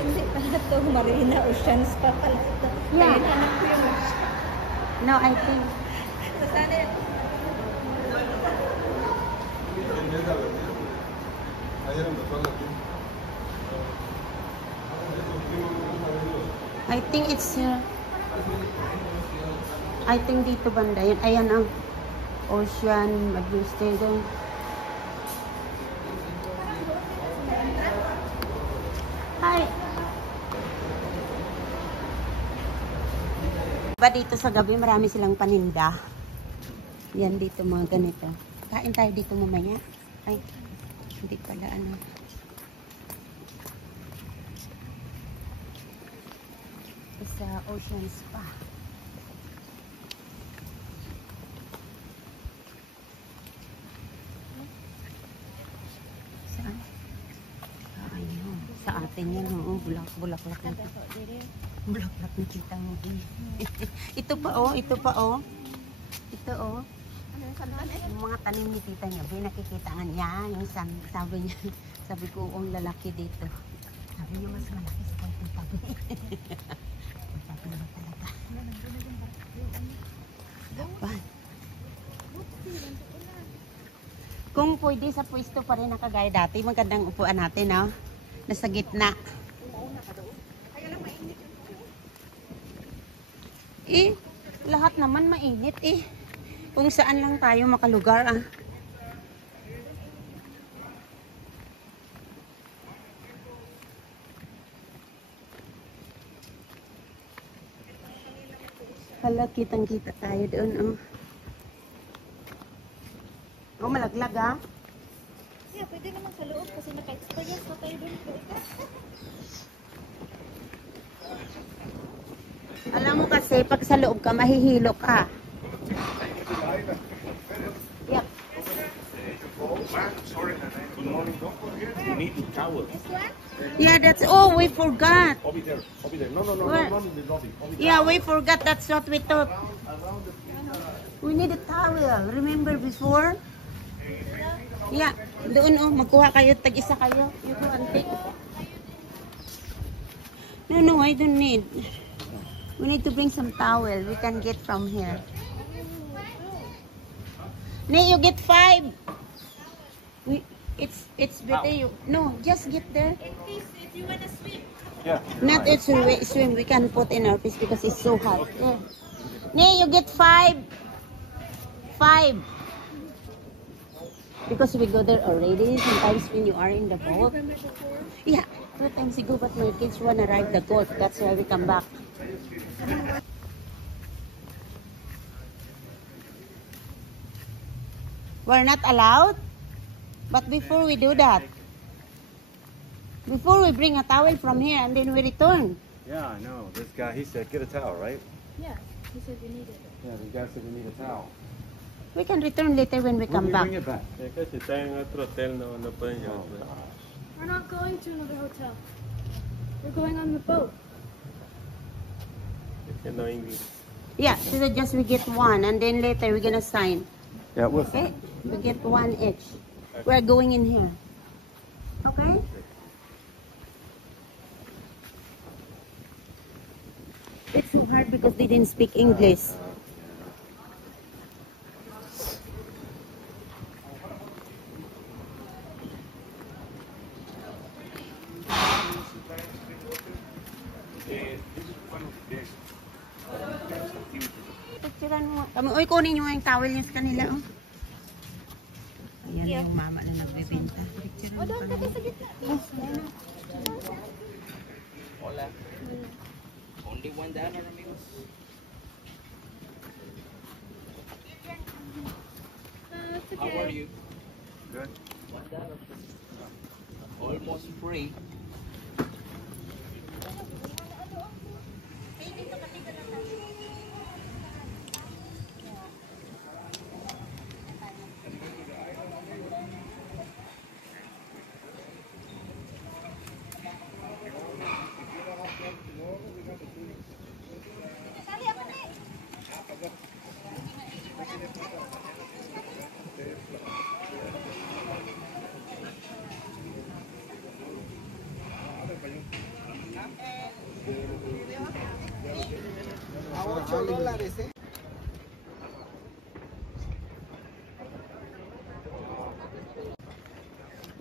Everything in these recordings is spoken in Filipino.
Hindi pala ito, Marina Oceans pa pala ito. Yeah. Ayun, anak ko yun. No, I think. Saan yan? I think it's I think dito banda yun. Ayan ang Ocean Mag-stay doon. Hi! Ba dito sa gabi marami silang paninda. Yan dito mga ganito. Kain tayo dito mamaya. Ay, hindi pala ano. Sa Ocean Spa. Saan? Ayun. Sa atin yan. Bulaklak na. Bulaklak na kita mo. Ito pa oh. Ito pa oh. Ito oh. Yung mga tanim ni tita niya. Nakikita nga niya. Yung sabi niya. Sabi ko ang lalaki dito. Sabi niya mas malaki sa kahit yung tabi. Dapat. Kung pwede sa pwesto pa rin na kagaya dati, magandang upuan natin, no? Nasa gitna. Eh, lahat naman mainit eh. Kung saan lang tayo makalugar ah. Hala, kitang-kita tayo doon, oh. Oh, malaglag, ah. Yeah, pwede naman sa loob kasi naka-experience na tayo doon. Alam mo kasi, pag sa loob ka, mahihilo ka. Yep. You need to towel. Yeah, that's, oh, we forgot. Over there. Over there. No, Where? not in the lobby. Over there. Yeah, we forgot. That's what we thought. We need a towel. Remember before? Yeah, doon oh, magkuha kayo, tag-isa kayo. You go and take. No, I don't need. We need to bring some towel. We can get from here. Nee, you get 5. It's better you. No, just get there. In case if you wanna swim. Yeah. Not it's swim. We can put in our fish because it's so hot. Yeah. Nee, you get 5. 5. Because we go there already. Sometimes when you are in the boat. Yeah, 2 times ago, but my kids wanna ride the boat. That's why we come back. We're not allowed? But before we do that, before we bring a towel from here and then we return. Yeah, I know. This guy, he said, get a towel, right? Yeah, he said we needed it. Yeah, the guy said we need a towel. We can return later when we come back. Bring it back. Kasi tayo ng otro hotel no pueden Oh, llevar. gosh. We're not going to another hotel. We're going on the boat. Kasi no English. Yeah, so that just we get 1 and then later we're gonna sign. Yeah, we'll Okay? We get 1 each. We're going in here. Okay? It's so hard because they didn't speak English. Picturean mo. Uy, kunin nyo yung towel nyo sa kanila. Oh. Ayan yung mama na nagbibenta. Picturean mo kanila. Hola. Only $1, amigos. That's How okay. are you? Good. $1. Almost free. A $8, ¿eh?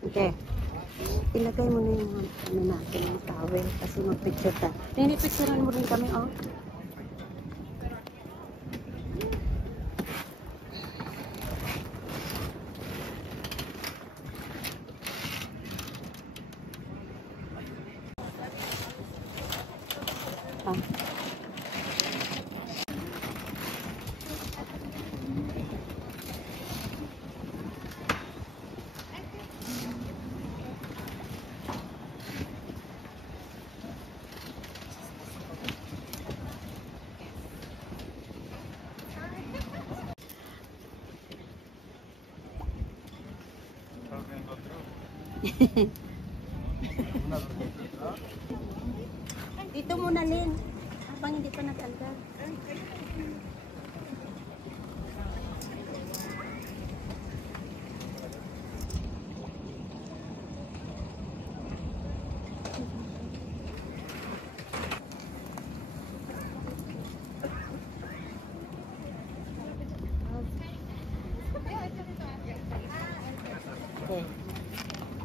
Okay. Ilagay mo na yung ano natin, yung towel kasi mag-picture ka. Nini-picturean mo rin kami, oh. Ah. Dito muna, Lynn. Habang hindi pa natanggal. Okay.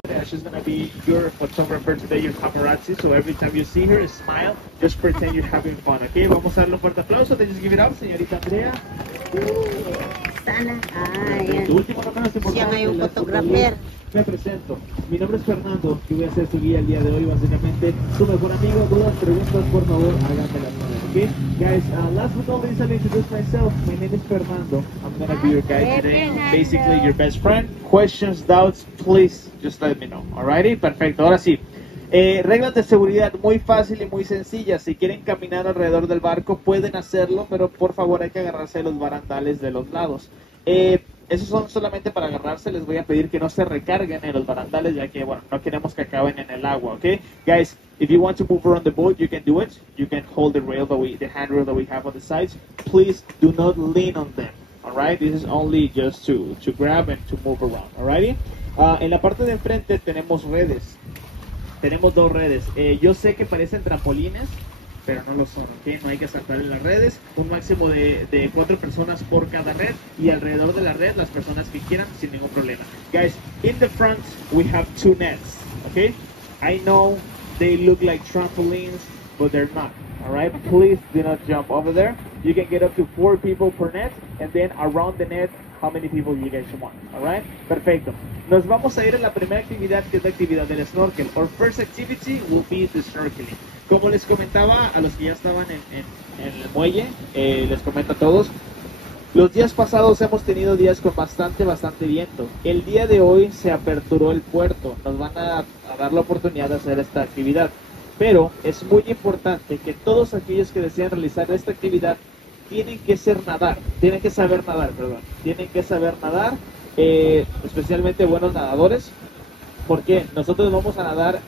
Yeah, she's gonna be your photographer today, your paparazzi. So every time you see her, smile. Just pretend you're having fun, okay? Vamos a darle un fuerte aplauso. Just give it up, señorita Andrea. Sana. Ah, yan. Tu último no menos importante, Siya nga yung la photographer. Me presento. Mi nombre es Fernando, que voy a ser su guía el día de hoy, básicamente. Su mejor amigo, dudas, preguntas, por favor, háganmelas saber, okay? Guys, last but not least, I'll introduce myself. My name is Fernando. I'm gonna be your guide today. Basically, your best friend. Questions, doubts, please, just let me know. Alrighty? Perfecto. Ahora sí. Reglas de seguridad muy fácil y muy sencillas. Si quieren caminar alrededor del barco, pueden hacerlo, pero por favor hay que agarrarse de los barandales de los lados. Esos son solamente para agarrarse. Les voy a pedir que no se recarguen en los barandales, ya que, bueno, no queremos que acaben en el agua, ¿ok? Guys, if you want to move around the boat, you can do it. You can hold the rail the handrail that we have on the sides. Please do not lean on them, alright? This is only just to grab and to move around, alrighty? En la parte de enfrente tenemos redes. Tenemos dos redes. Yo sé que parecen trampolines, pero no lo son, ¿ok? No hay que saltar en las redes. Un máximo de 4 personas por cada red, y alrededor de la red las personas que quieran sin ningún problema. Guys, in the front we have 2 nets, ¿ok? I know they look like trampolines, but they're not, alright? Please do not jump over there. You can get up to 4 people per net, and then around the net, how many people you guys want, alright? Perfecto. Nos vamos a ir a la primera actividad, que es la actividad del snorkel. Our first activity will be the snorkeling. Como les comentaba a los que ya estaban en el muelle, les comento a todos, los días pasados hemos tenido días con bastante viento. El día de hoy se aperturó el puerto, nos van a dar la oportunidad de hacer esta actividad. Pero es muy importante que todos aquellos que desean realizar esta actividad tienen que saber nadar, tienen que saber nadar, especialmente buenos nadadores, porque nosotros vamos a nadar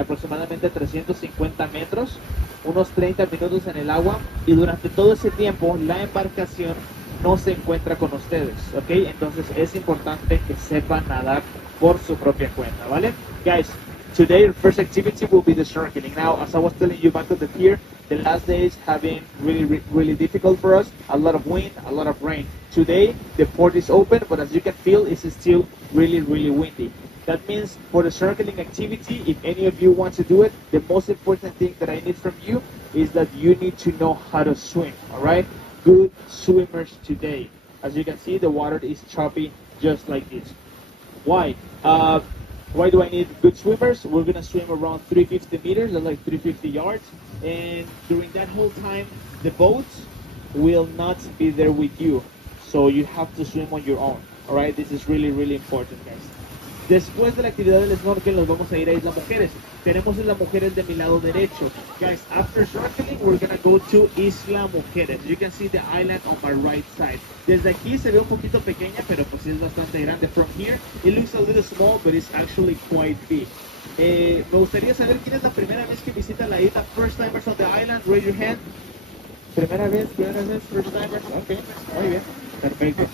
aproximadamente 350 metros, unos 30 minutos en el agua, y durante todo ese tiempo la embarcación no se encuentra con ustedes, ¿ok? Entonces es importante que sepan nadar por su propia cuenta, ¿vale? Guys, today our first activity will be the snorkeling. Now, as I was telling you back at the pier, the last days have been really difficult for us. A lot of wind, a lot of rain. Today, the port is open, but as you can feel, it's still really windy. That means for the snorkeling activity, if any of you want to do it, the most important thing that I need from you is that you need to know how to swim, alright? Good swimmers today. As you can see, the water is choppy just like this. Why? Why do I need good swimmers? We're going to swim around 350 meters, that's like 350 yards. And during that whole time, the boats will not be there with you. So you have to swim on your own. Alright, this is really important, guys. Después de la actividad del snorkel nos vamos a ir a Isla Mujeres. Tenemos Isla Mujeres de mi lado derecho. Guys, after snorkeling, we're gonna go to Isla Mujeres. You can see the island on my right side. Desde aquí se ve un poquito pequeña, pero pues es bastante grande. From here, it looks a little small, but it's actually quite big. Me gustaría saber quién es la primera vez que visita la isla. First timers on the island, raise your hand. Primera vez, first timers. Ok, muy bien, perfecto.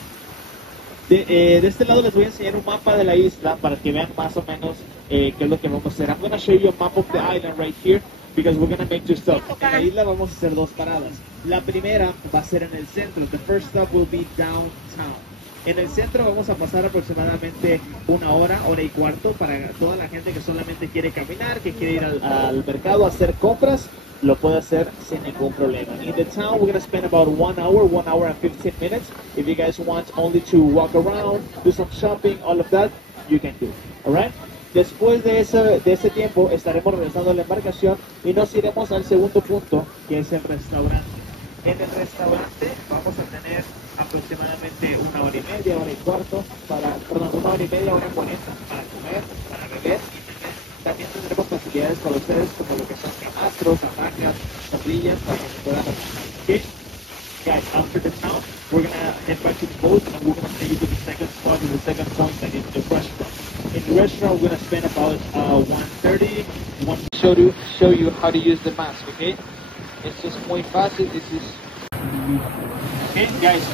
De este lado les voy a enseñar un mapa de la isla para que vean más o menos qué es lo que vamos a hacer. I'm going to show you a map of the island right here because we're going to make two stops. En la isla vamos a hacer dos paradas. La primera va a ser en el centro. The first stop will be downtown. En el centro vamos a pasar aproximadamente una hora y cuarto para toda la gente que solamente quiere caminar, que quiere ir al mercado a hacer compras, lo puede hacer sin ningún problema. In the town, we're going to spend about 1 hour and 15 minutes. If you guys want only to walk around, do some shopping, all of that, you can do. Alright? Después de ese tiempo estaremos regresando a la embarcación y nos iremos al segundo punto, que es el restaurante. En el restaurante vamos a tener aproximadamente 1 hora y media, 1 hora y cuarto, 1 hora y media, 1 hora y 40 para comer, para beber y también tendremos facilidades para ustedes como lo que son camastros, hamacas, tablillas para que se puedan relajar. Okay? Guys, after the town, we're going to head back to the boat and we're going to take you to the second spot, to the second point, that is the restaurant. In the restaurant, we're going to spend about 1:30. Show you how to use the mask, okay? It's just muy fácil. This is okay, guys.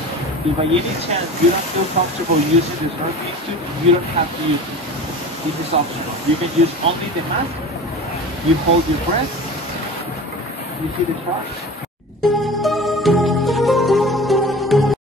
If by any chance you don't feel comfortable using the snorkeling suit, you don't have to use it. This is optional. You can use only the mask. You hold your breath. You see the shot.